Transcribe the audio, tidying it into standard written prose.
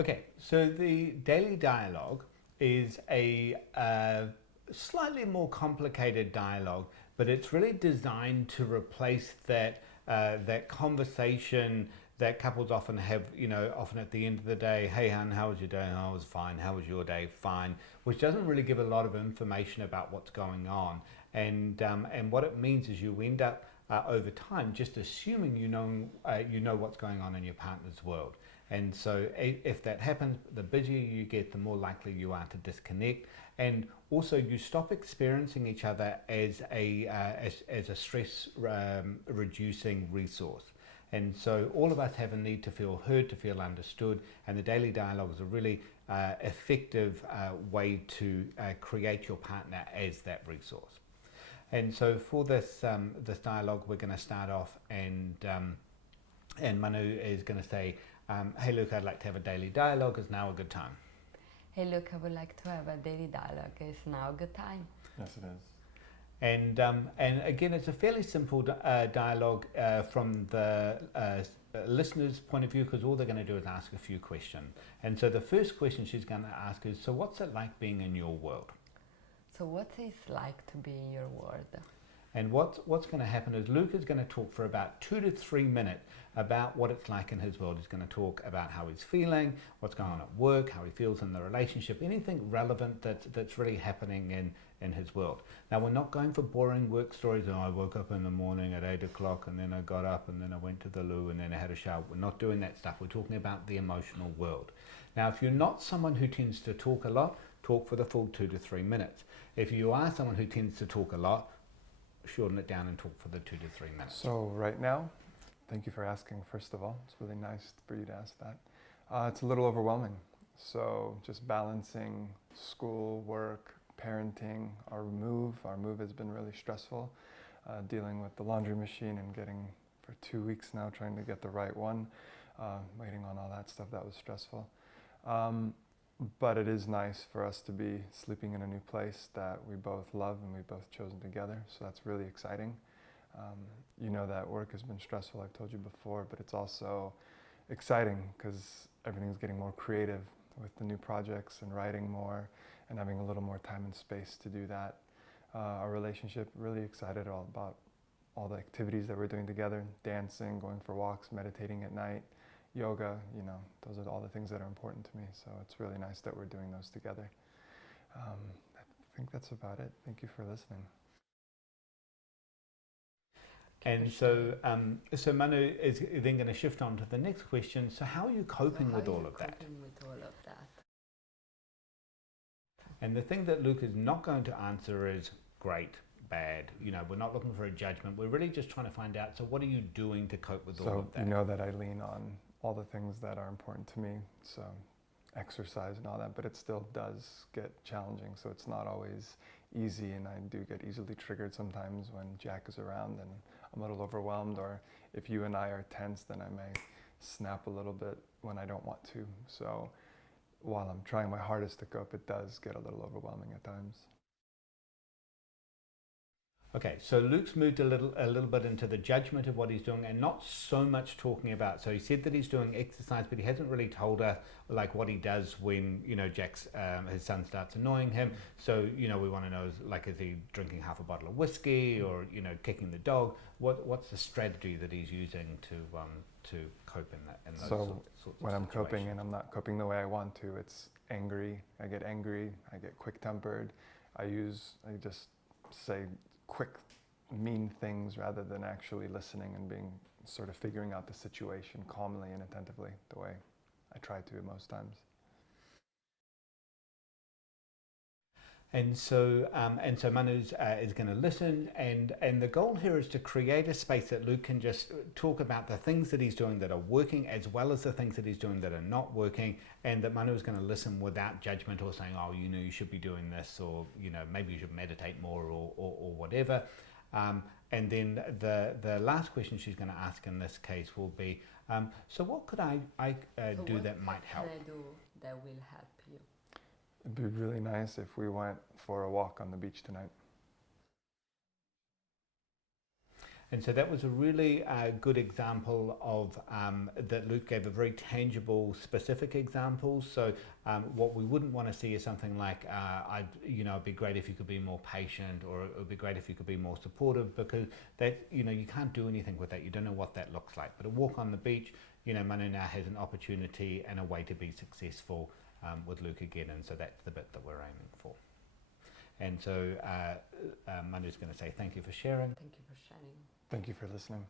Okay, so the daily dialogue is a slightly more complicated dialogue, but it's really designed to replace that conversation that couples often have. Often at the end of the day, hey, hun, how was your day? Oh, I was fine. How was your day? Fine, which doesn't really give a lot of information about what's going on, and what it means is you end up over time just assuming you know what's going on in your partner's world. And so if that happens, the busier you get, the more likely you are to disconnect. And also you stop experiencing each other as a stress reducing resource. And so all of us have a need to feel heard, to feel understood, and the daily dialogue is a really effective way to create your partner as that resource. And so for this dialogue, we're going to start off, and Manu is going to say, hey Luke, I'd like to have a daily dialogue. Is now a good time? Hey, look, I would like to have a daily dialogue. Is now a good time? Yes, it is. And again, it's a fairly simple dialogue from the listener's point of view, because all they're going to do is ask a few questions. And so the first question she's going to ask is, so what's it like being in your world? So what is like to be in your world? And what's going to happen is Luke is going to talk for about 2 to 3 minutes about what it's like in his world. He's going to talk about how he's feeling, what's going on at work, how he feels in the relationship, anything relevant that's really happening in his world. Now, we're not going for boring work stories. Oh, I woke up in the morning at 8 o'clock and then I got up and then I went to the loo and then I had a shower. We're not doing that stuff. We're talking about the emotional world. Now, if you're not someone who tends to talk a lot, talk for the full 2 to 3 minutes. If you are someone who tends to talk a lot, shorten it down and talk for the 2 to 3 minutes. So right now, thank you for asking, first of all. It's really nice for you to ask that. It's a little overwhelming. So just balancing school, work, parenting, our move has been really stressful. Dealing with the laundry machine and getting, for 2 weeks now, trying to get the right one. Waiting on all that stuff, that was stressful. But it is nice for us to be sleeping in a new place that we both love and we've both chosen together. So that's really exciting. You know that work has been stressful, I've told you before, but it's also exciting because everything's getting more creative with the new projects and writing more and having a little more time and space to do that. Our relationship, really excited about all the activities that we're doing together, dancing, going for walks, meditating at night, yoga, those are all the things that are important to me. So it's really nice that we're doing those together. I think that's about it. Thank you for listening. And so Manu is then going to shift on to the next question. So how are you coping with all of that? And the thing that Luke is not going to answer is great, bad. We're not looking for a judgment. We're really just trying to find out, so what are you doing to cope with all of that? So you know that I lean on all the things that are important to me, so exercise and all that, but it still does get challenging. So it's not always easy, and I do get easily triggered sometimes when Jack is around and I'm a little overwhelmed, or if you and I are tense, then I may snap a little bit when I don't want to. So while I'm trying my hardest to cope, it does get a little overwhelming at times. Okay, so Luke's moved a little bit into the judgment of what he's doing and not so much talking about. So he said that he's doing exercise, but he hasn't really told us like what he does when Jack's his son starts annoying him. So we want to know, like, is he drinking half a bottle of whiskey or kicking the dog? What's the strategy that he's using to cope in those sorts of when I'm coping situations? and I'm not coping the way I want to, it's angry. I get angry. I get quick-tempered. I just say quick, mean things rather than actually listening and being sort of figuring out the situation calmly and attentively the way I try to most times. And so Manu is going to listen, and the goal here is to create a space that Luke can just talk about the things that he's doing that are working, as well as the things that he's doing that are not working, and that Manu is going to listen without judgment or saying, oh, you should be doing this, or maybe you should meditate more, or whatever. And then the last question she's going to ask in this case will be, so what could I do that might help? What can I do that will help you? It'd be really nice if we went for a walk on the beach tonight. And so that was a really good example of that Luke gave a very tangible, specific example. So what we wouldn't want to see is something like, it'd be great if you could be more patient, or it would be great if you could be more supportive, because that, you can't do anything with that. You don't know what that looks like. But a walk on the beach, Manu now has an opportunity and a way to be successful with Luke again. And so that's the bit that we're aiming for. And so Manu's going to say thank you for sharing. Thank you for sharing. Thank you for listening.